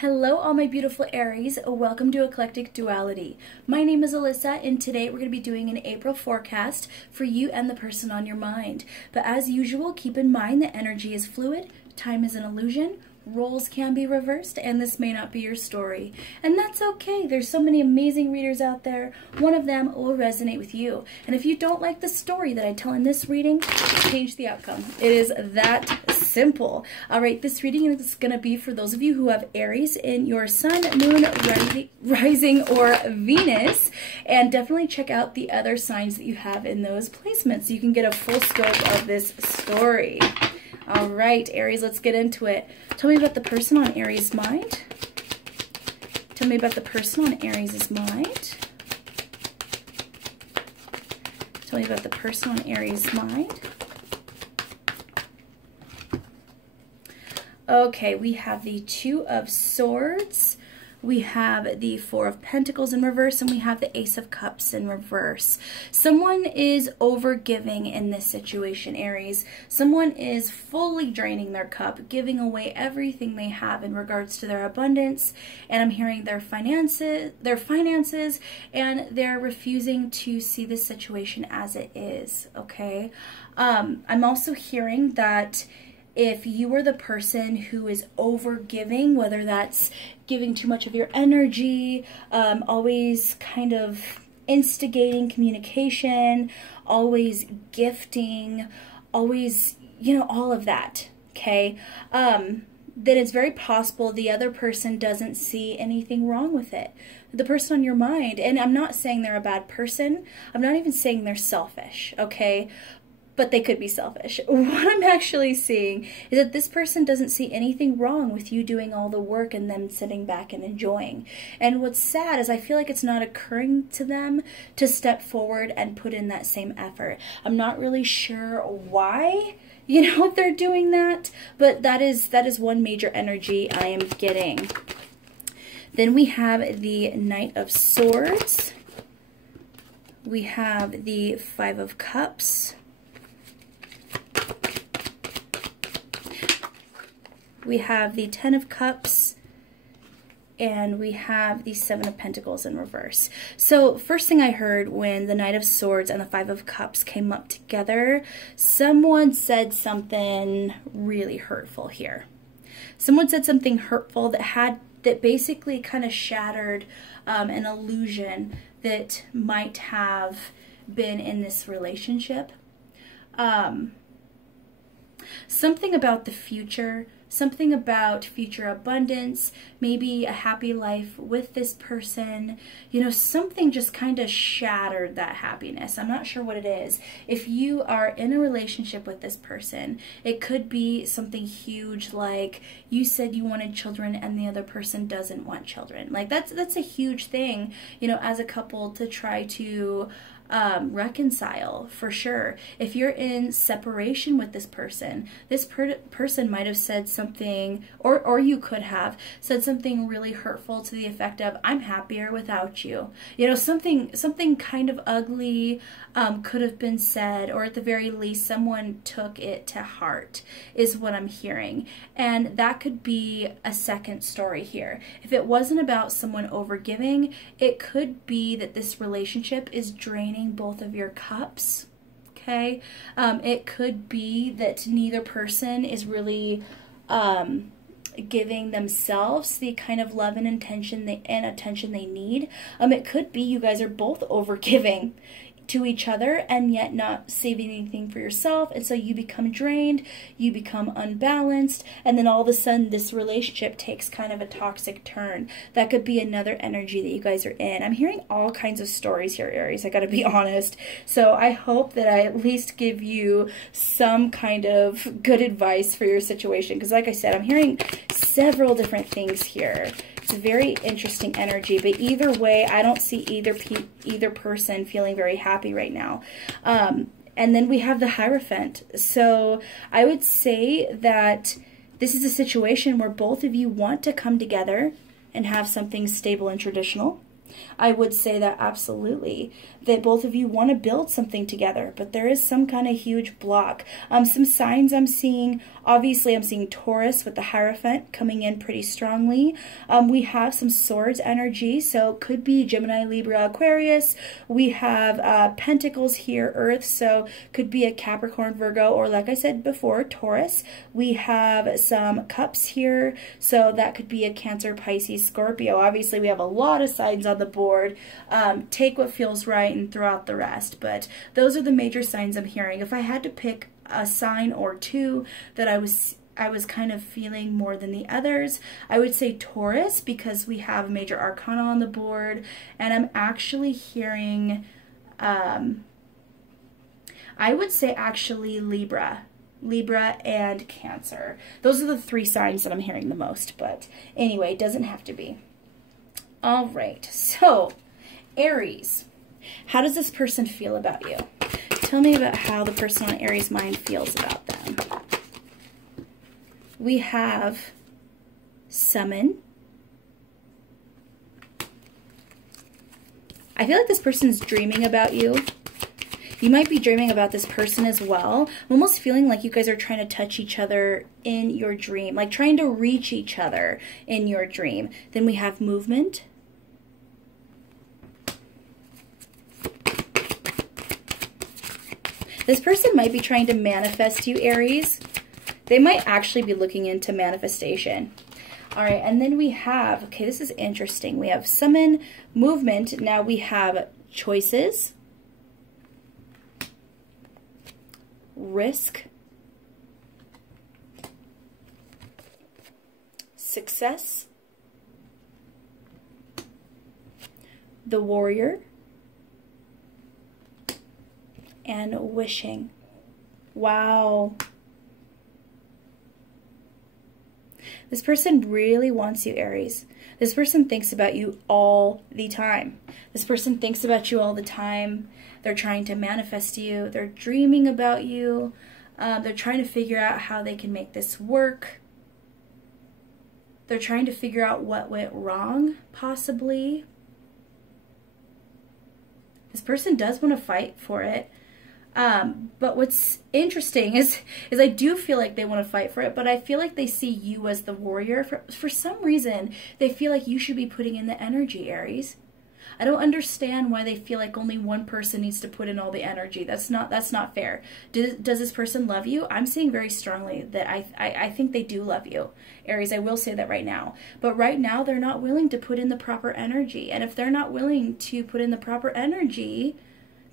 Hello all my beautiful Aries, welcome to Eclectic Duality. My name is Alyssa and today we're going to be doing an April forecast for you and the person on your mind. But as usual, keep in mind that energy is fluid, time is an illusion, roles can be reversed, and this may not be your story. And that's okay, there's so many amazing readers out there, one of them will resonate with you. And if you don't like the story that I tell in this reading, change the outcome. It is that simple. Alright, this reading is going to be for those of you who have Aries in your Sun, Moon, Rising, or Venus. And definitely check out the other signs that you have in those placements so you can get a full scope of this story. All right, Aries, let's get into it. Tell me about the person on Aries' mind. Tell me about the person on Aries' mind. Tell me about the person on Aries' mind. Okay, we have the Two of Swords. We have the Four of Pentacles in reverse, and we have the Ace of Cups in reverse. Someone is overgiving in this situation, Aries. Someone is fully draining their cup, giving away everything they have in regards to their abundance, and I'm hearing their finances, and they're refusing to see the situation as it is, okay? I'm also hearing that if you are the person who is over giving, whether that's giving too much of your energy, always kind of instigating communication, always gifting, always, you know, all of that, okay, then it's very possible the other person doesn't see anything wrong with it. The person on your mind, and I'm not saying they're a bad person, I'm not even saying they're selfish, okay? But they could be selfish. What I'm actually seeing is that this person doesn't see anything wrong with you doing all the work and them sitting back and enjoying. And what's sad is I feel like it's not occurring to them to step forward and put in that same effort. I'm not really sure why, you know, they're doing that, but that is one major energy I am getting. Then we have the Knight of Swords. We have the Five of Cups. We have the Ten of Cups, and we have the Seven of Pentacles in reverse. So first thing I heard when the Knight of Swords and the Five of Cups came up together, someone said something really hurtful here. Someone said something hurtful that basically kind of shattered an illusion that might have been in this relationship. Something about the future, something about future abundance, maybe a happy life with this person, you know, something just kind of shattered that happiness. I'm not sure what it is. If you are in a relationship with this person, it could be something huge, like you said you wanted children and the other person doesn't want children. Like that's a huge thing, you know, as a couple to try to reconcile, for sure. If you're in separation with this person might have said something, or you could have said something really hurtful to the effect of, I'm happier without you. You know, something kind of ugly could have been said, or at the very least someone took it to heart, is what I'm hearing. And that could be a second story here. If it wasn't about someone overgiving, it could be that this relationship is draining both of your cups, okay? It could be that neither person is really giving themselves the kind of love and attention they need. It could be you guys are both overgiving to each other and yet not saving anything for yourself, and so you become drained, you become unbalanced, and then all of a sudden this relationship takes kind of a toxic turn. That could be another energy that you guys are in. I'm hearing all kinds of stories here, Aries, I gotta be honest. So I hope that I at least give you some kind of good advice for your situation, because like I said, I'm hearing several different things here. It's a very interesting energy, but either way, I don't see either person feeling very happy right now. And then we have the Hierophant. So I would say that this is a situation where both of you want to come together and have something stable and traditional. I would say that absolutely, that both of you want to build something together, but there is some kind of huge block. Some signs I'm seeing, obviously I'm seeing Taurus with the Hierophant coming in pretty strongly. We have some Swords energy, so could be Gemini, Libra, Aquarius. We have Pentacles here, Earth, so could be a Capricorn, Virgo, or like I said before, Taurus. We have some Cups here, so that could be a Cancer, Pisces, Scorpio. Obviously we have a lot of signs on the board. Take what feels right and throw out the rest, but those are the major signs I'm hearing. If I had to pick a sign or two that I was kind of feeling more than the others, I would say Taurus, because we have major arcana on the board, and I'm actually hearing, I would say actually Libra and Cancer. Those are the three signs that I'm hearing the most, but anyway, it doesn't have to be. All right, so Aries, how does this person feel about you? Tell me about how the person on Aries mind feels about them. We have Summon. I feel like this person's dreaming about you. You might be dreaming about this person as well. I'm almost feeling like you guys are trying to touch each other in your dream, like trying to reach each other in your dream. Then we have Movement. This person might be trying to manifest you, Aries. They might actually be looking into manifestation. All right, and then we have, okay, this is interesting. We have Summon, Movement. Now we have Choices, Risk, Success, the Warrior, and Wishing. Wow. This person really wants you, Aries. This person thinks about you all the time. This person thinks about you all the time. They're trying to manifest you. They're dreaming about you. They're trying to figure out how they can make this work. They're trying to figure out what went wrong, possibly. This person does want to fight for it. But what's interesting is I do feel like they want to fight for it, but I feel like they see you as the warrior. For some reason, they feel like you should be putting in the energy, Aries. I don't understand why they feel like only one person needs to put in all the energy. That's not fair. Does this person love you? I'm seeing very strongly that I think they do love you, Aries. I will say that right now. But right now, they're not willing to put in the proper energy. And if they're not willing to put in the proper energy,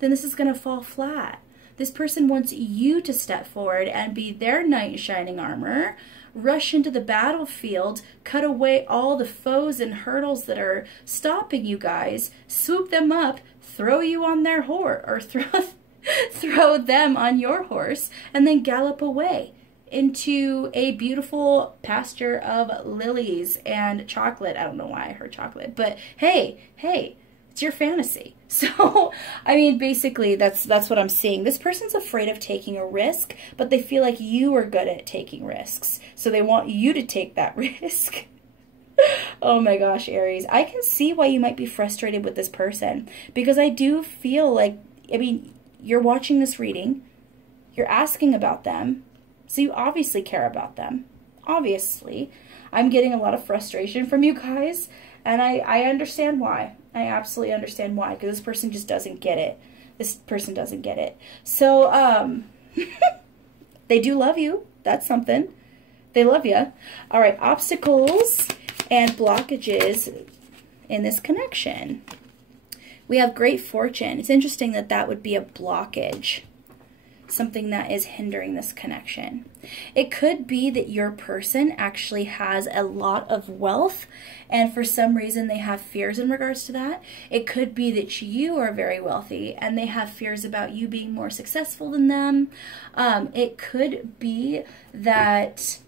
then this is going to fall flat. This person wants you to step forward and be their knight in shining armor, rush into the battlefield, cut away all the foes and hurdles that are stopping you guys, swoop them up, throw you on their horse, or throw them on your horse, and then gallop away into a beautiful pasture of lilies and chocolate. I don't know why I heard chocolate, but hey, it's your fantasy. So, I mean, basically, that's what I'm seeing. This person's afraid of taking a risk, but they feel like you are good at taking risks. So they want you to take that risk. Oh my gosh, Aries. I can see why you might be frustrated with this person, because I do feel like, I mean, you're watching this reading, you're asking about them, so you obviously care about them. Obviously. I'm getting a lot of frustration from you guys, and I understand why. I absolutely understand why, because this person just doesn't get it. This person doesn't get it. So, they do love you. That's something. They love you. All right, obstacles and blockages in this connection. We have great fortune. It's interesting that that would be a blockage, something that is hindering this connection. It could be that your person actually has a lot of wealth, and for some reason they have fears in regards to that. It could be that you are very wealthy and they have fears about you being more successful than them. It could be that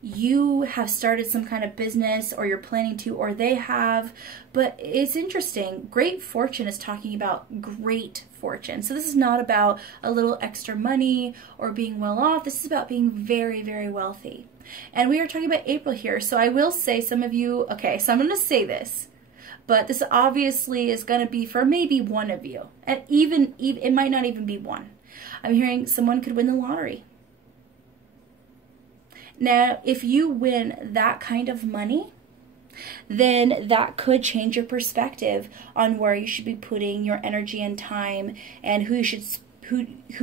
you have started some kind of business, or you're planning to, or they have. But it's interesting. Great fortune is talking about great fortune. So this is not about a little extra money or being well off. This is about being very, very wealthy. And we are talking about April here. So I will say, some of you, okay, so I'm going to say this. but this obviously is going to be for maybe one of you. And even it might not even be one. I'm hearing someone could win the lottery. Now, if you win that kind of money, then that could change your perspective on where you should be putting your energy and time, and who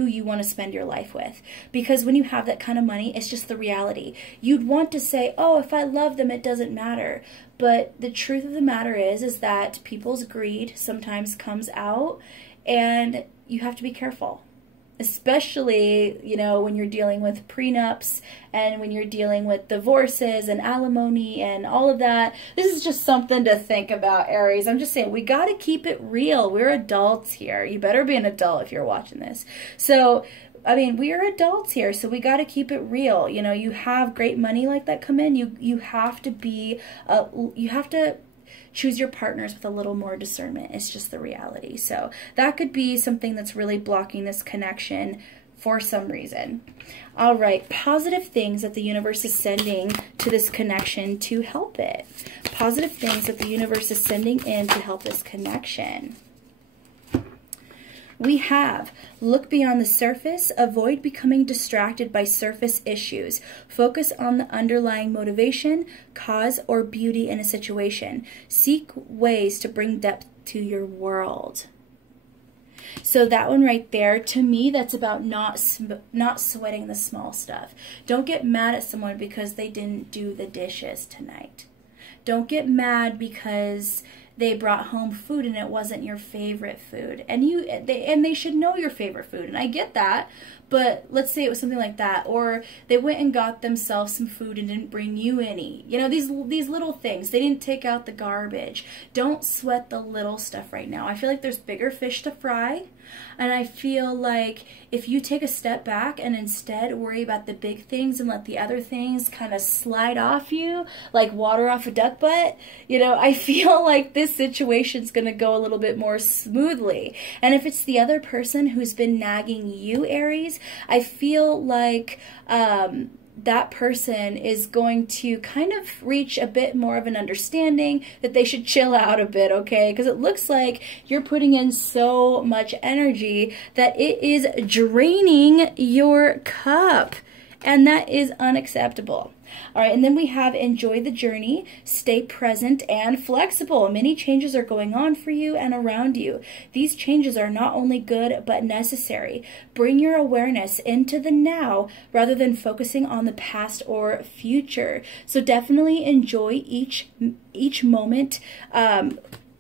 you want to spend your life with. Because when you have that kind of money, it's just the reality. You'd want to say, oh, if I love them, it doesn't matter. But the truth of the matter is that people's greed sometimes comes out, and you have to be careful. Especially, you know, when you're dealing with prenups and when you're dealing with divorces and alimony and all of that. This is just something to think about, Aries. I'm just saying, we got to keep it real. We're adults here. You better be an adult if you're watching this. So, I mean, we are adults here, so we got to keep it real. You know, you have great money like that come in. You have to be, you have to choose your partners with a little more discernment. It's just the reality. So that could be something that's really blocking this connection for some reason. All right, positive things that the universe is sending to this connection to help it. Positive things that the universe is sending in to help this connection. We have, look beyond the surface, avoid becoming distracted by surface issues. Focus on the underlying motivation, cause, or beauty in a situation. Seek ways to bring depth to your world. So that one right there, to me, that's about not sweating the small stuff. Don't get mad at someone because they didn't do the dishes tonight. Don't get mad because they brought home food and it wasn't your favorite food. And they should know your favorite food. And I get that, but let's say it was something like that. Or they went and got themselves some food and didn't bring you any. You know, these little things. They didn't take out the garbage. Don't sweat the little stuff right now. I feel like there's bigger fish to fry. And I feel like if you take a step back and instead worry about the big things and let the other things kind of slide off you like water off a duck butt, you know, I feel like this situation's going to go a little bit more smoothly. And if it's the other person who's been nagging you, Aries, I feel like that person is going to kind of reach a bit more of an understanding that they should chill out a bit, okay? Because it looks like you're putting in so much energy that it is draining your cup, and that is unacceptable. All right, and then we have enjoy the journey, stay present and flexible. Many changes are going on for you and around you. These changes are not only good, but necessary. Bring your awareness into the now rather than focusing on the past or future. So definitely enjoy each moment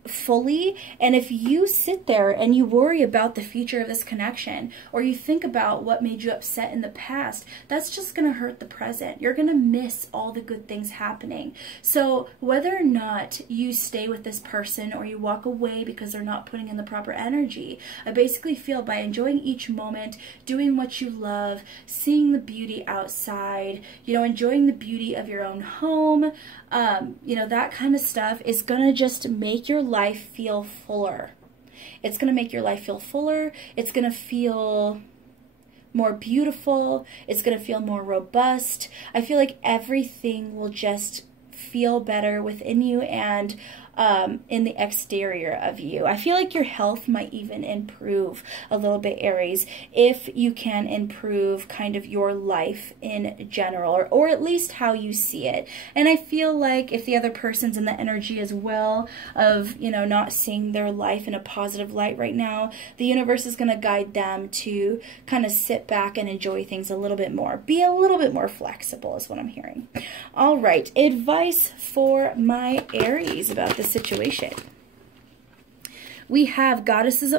fully. And if you sit there and you worry about the future of this connection, or you think about what made you upset in the past, that's just going to hurt the present. You're going to miss all the good things happening. So whether or not you stay with this person or you walk away because they're not putting in the proper energy, I basically feel by enjoying each moment, doing what you love, seeing the beauty outside, you know, enjoying the beauty of your own home, you know, that kind of stuff is going to just make your life feel fuller. It's going to make your life feel fuller. It's going to feel more beautiful. It's going to feel more robust. I feel like everything will just feel better within you and in the exterior of you. I feel like your health might even improve a little bit, Aries, if you can improve kind of your life in general, or at least how you see it. And I feel like if the other person's in the energy as well of, you know, not seeing their life in a positive light right now, the universe is going to guide them to kind of sit back and enjoy things a little bit more. Be a little bit more flexible is what I'm hearing. All right, advice for my Aries about this situation. We have goddesses.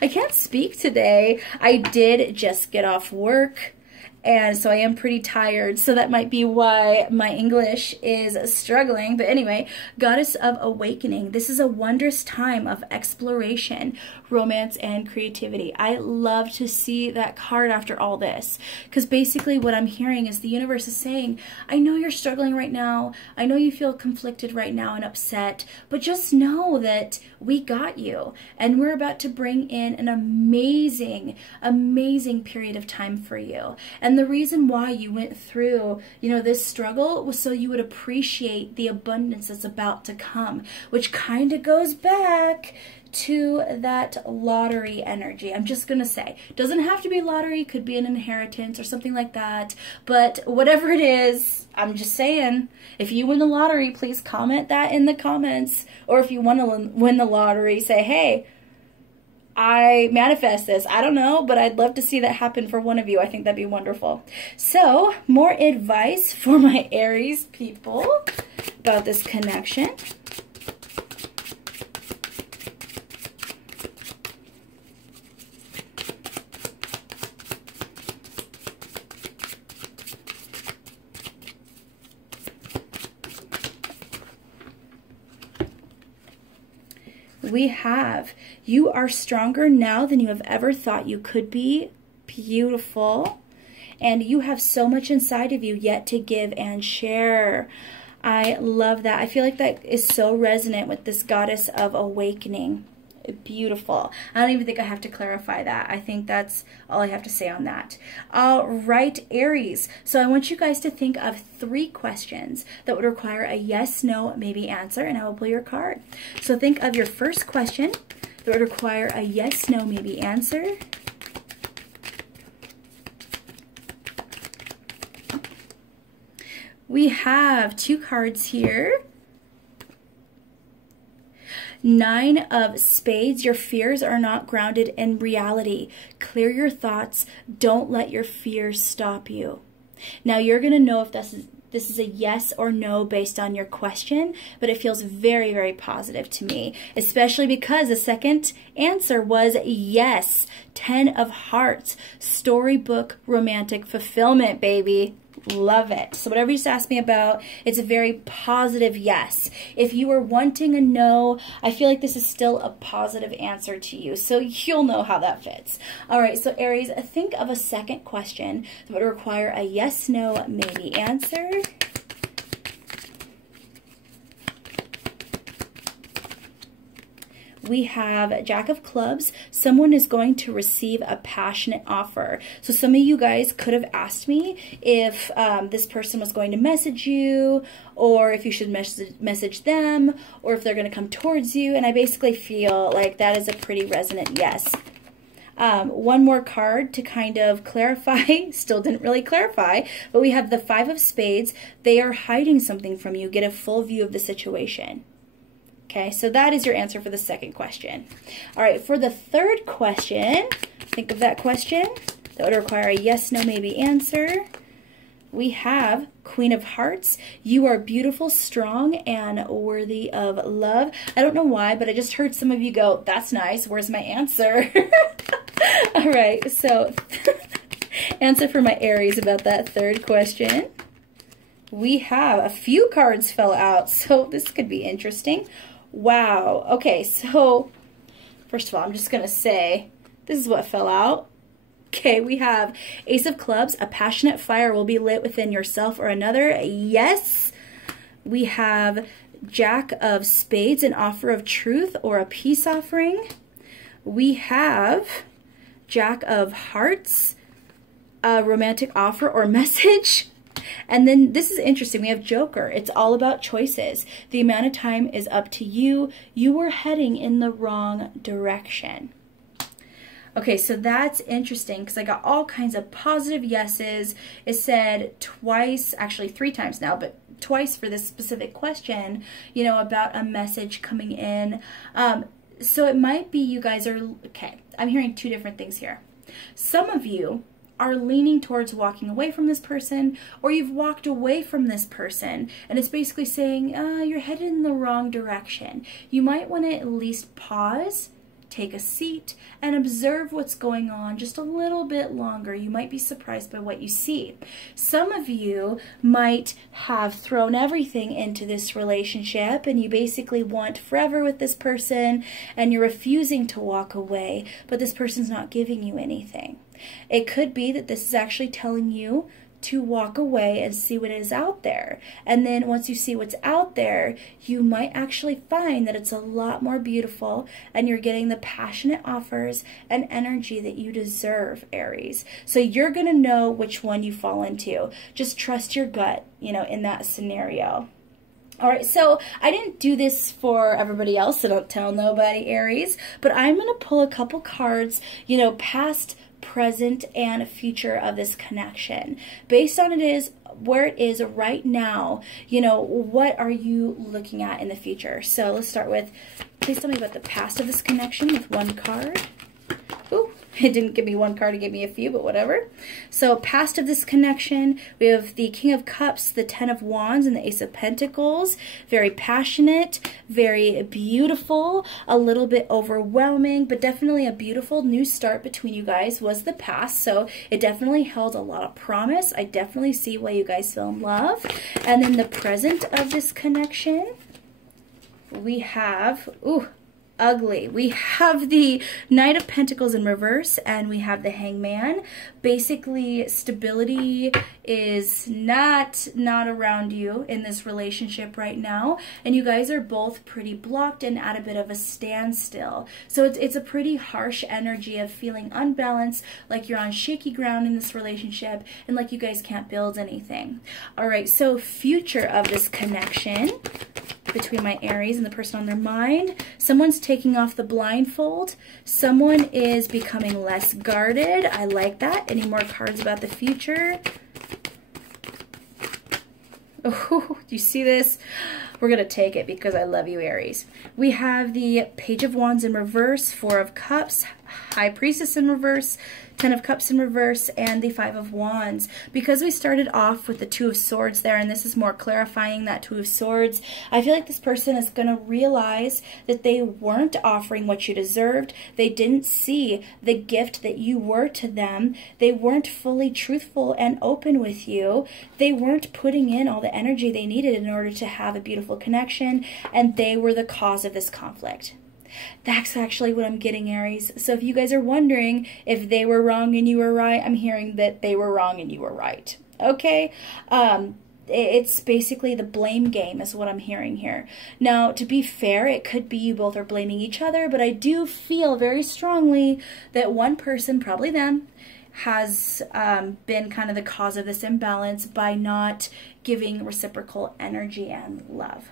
I can't speak today. I did just get off work, and so I am pretty tired, so that might be why my English is struggling. But anyway, Goddess of Awakening. This is a wondrous time of exploration, romance, and creativity. I love to see that card after all this, because basically what I'm hearing is the universe is saying, I know you're struggling right now. I know you feel conflicted right now and upset, but just know that we got you, and we're about to bring in an amazing, amazing period of time for you. And And the reason why you went through, you know, this struggle was so you would appreciate the abundance that's about to come, which kind of goes back to that lottery energy. I'm just gonna say, doesn't have to be lottery, could be an inheritance or something like that, but whatever it is, I'm just saying, if you win the lottery, please comment that in the comments. Or if you want to win the lottery, say, hey, I manifest this. I don't know, but I'd love to see that happen for one of you. I think that'd be wonderful. So, more advice for my Aries people about this connection. We have, you are stronger now than you have ever thought you could be. Beautiful. And you have so much inside of you yet to give and share. I love that. I feel like that is so resonant with this goddess of awakening. Beautiful. I don't even think I have to clarify that. I think that's all I have to say on that. All right, Aries. So I want you guys to think of 3 questions that would require a yes, no, maybe answer, and I will pull your card. So think of your first question that would require a yes, no, maybe answer. We have 2 cards here. 9 of Spades, your fears are not grounded in reality. Clear your thoughts. Don't let your fears stop you. Now you're going to know if this is a yes or no based on your question, but it feels very, very positive to me, especially because the second answer was yes. 10 of Hearts, storybook romantic fulfillment, baby. Love it. So whatever you just asked me about, it's a very positive yes. If you were wanting a no, I feel like this is still a positive answer to you. So you'll know how that fits. All right, so Aries, think of a second question that would require a yes, no, maybe answer. We have Jack of Clubs. Someone is going to receive a passionate offer. So some of you guys could have asked me if this person was going to message you, or if you should message them, or if they're going to come towards you. And I basically feel like that is a pretty resonant yes. One more card to kind of clarify, still didn't really clarify, but we have the 5 of Spades. They are hiding something from you. Get a full view of the situation. Okay, so that is your answer for the second question. All right, for the third question, think of that question that would require a yes, no, maybe answer. We have Queen of Hearts. You are beautiful, strong, and worthy of love. I don't know why, but I just heard some of you go, that's nice, where's my answer? All right, so answer for my Aries about that third question. We have a few cards fell out, so this could be interesting. Wow. Okay, so first of all, I'm just going to say this is what fell out. Okay, we have Ace of Clubs. A passionate fire will be lit within yourself or another. Yes. We have Jack of Spades, an offer of truth or a peace offering. We have Jack of Hearts, a romantic offer or message. And then this is interesting. We have Joker. It's all about choices. The amount of time is up to you. You were heading in the wrong direction. Okay, so that's interesting because I got all kinds of positive yeses. It said twice, actually 3 times now, but twice for this specific question, you know, about a message coming in. So it might be you guys are, okay, I'm hearing 2 different things here. Some of you are leaning towards walking away from this person, or you've walked away from this person, and it's basically saying, you're headed in the wrong direction. You might want to at least pause, take a seat, and observe what's going on just a little bit longer. You might be surprised by what you see. Some of you might have thrown everything into this relationship, and you basically want forever with this person, and you're refusing to walk away, but this person's not giving you anything. It could be that this is actually telling you to walk away and see what is out there. And then once you see what's out there, you might actually find that it's a lot more beautiful and you're getting the passionate offers and energy that you deserve, Aries. So you're going to know which one you fall into. Just trust your gut, you know, in that scenario. All right, so I didn't do this for everybody else, so don't tell nobody, Aries, but I'm going to pull a couple cards, you know, past, present, and future of this connection. Based on where it is right now, you know, what are you looking at in the future? So let's start with, please tell me about the past of this connection with one card. Ooh, it didn't give me one card, it gave me a few, but whatever. So past of this connection, we have the King of Cups, the Ten of Wands, and the Ace of Pentacles. Very passionate, very beautiful, a little bit overwhelming, but definitely a beautiful new start between you guys was the past. So it definitely held a lot of promise. I definitely see why you guys fell in love. And then the present of this connection, we have, ooh, ugly. We have the Knight of Pentacles in reverse, and we have the Hangman. Basically, stability is not around you in this relationship right now, and you guys are both pretty blocked and at a bit of a standstill. So it's a pretty harsh energy of feeling unbalanced, like you're on shaky ground in this relationship, and like you guys can't build anything. All right, so future of this connection between my Aries and the person on their mind. Someone's taking off the blindfold. Someone is becoming less guarded. I like that. Any more cards about the future? Oh, do you see this? We're going to take it because I love you, Aries. We have the Page of Wands in reverse, Four of Cups, High Priestess in reverse, Ten of Cups in reverse, and the Five of Wands. Because we started off with the Two of Swords there, and this is more clarifying that Two of Swords, I feel like this person is going to realize that they weren't offering what you deserved. They didn't see the gift that you were to them. They weren't fully truthful and open with you. They weren't putting in all the energy they needed in order to have a beautiful connection, and they were the cause of this conflict. That's actually what I'm getting, Aries. So if you guys are wondering if they were wrong and you were right, I'm hearing that they were wrong and you were right. Okay? It's basically the blame game is what I'm hearing here. Now, to be fair, it could be you both are blaming each other, but I do feel very strongly that one person, probably them, has been kind of the cause of this imbalance by not giving reciprocal energy and love.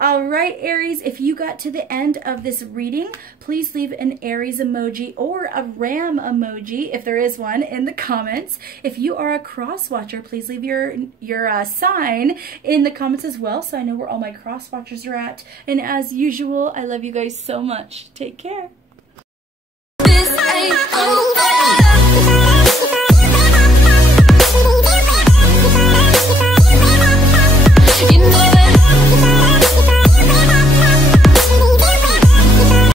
All right, Aries, if you got to the end of this reading, please leave an Aries emoji or a ram emoji, if there is one, in the comments. If you are a cross watcher, please leave your sign in the comments as well, so I know where all my cross watchers are at. And as usual, I love you guys so much. Take care. This ain't over.